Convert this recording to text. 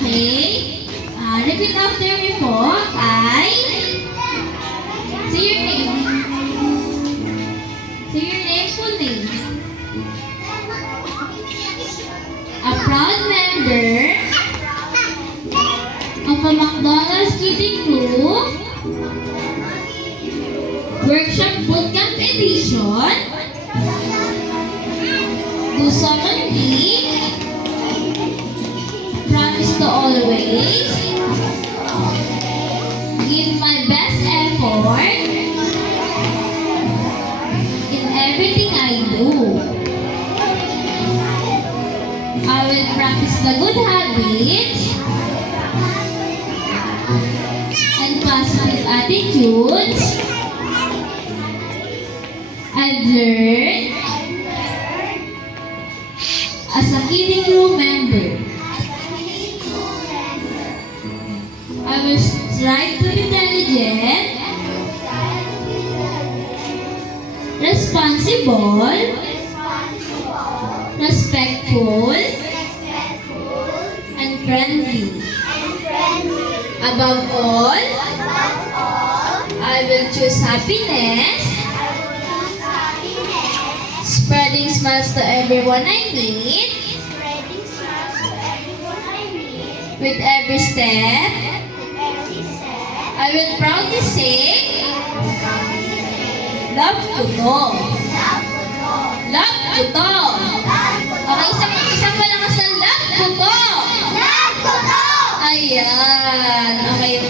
Okay. Repeat after me po. Say your name. Say your name, full name. A proud member of a McDonald's Kidding Crew Workshop Bootcamp Edition do solemnly promise to always give my best effort in everything I do. I will practice the good habits and positive attitudes I've learned as a Kidding Crew member. I will strive to be intelligent, responsible, respectful, and friendly. Above all, I will choose happiness, spreading smiles to everyone I meet, with every step, I will proudly say, love to to. Love to to. Okay, isang malakas na love to to. Ayan. Okay.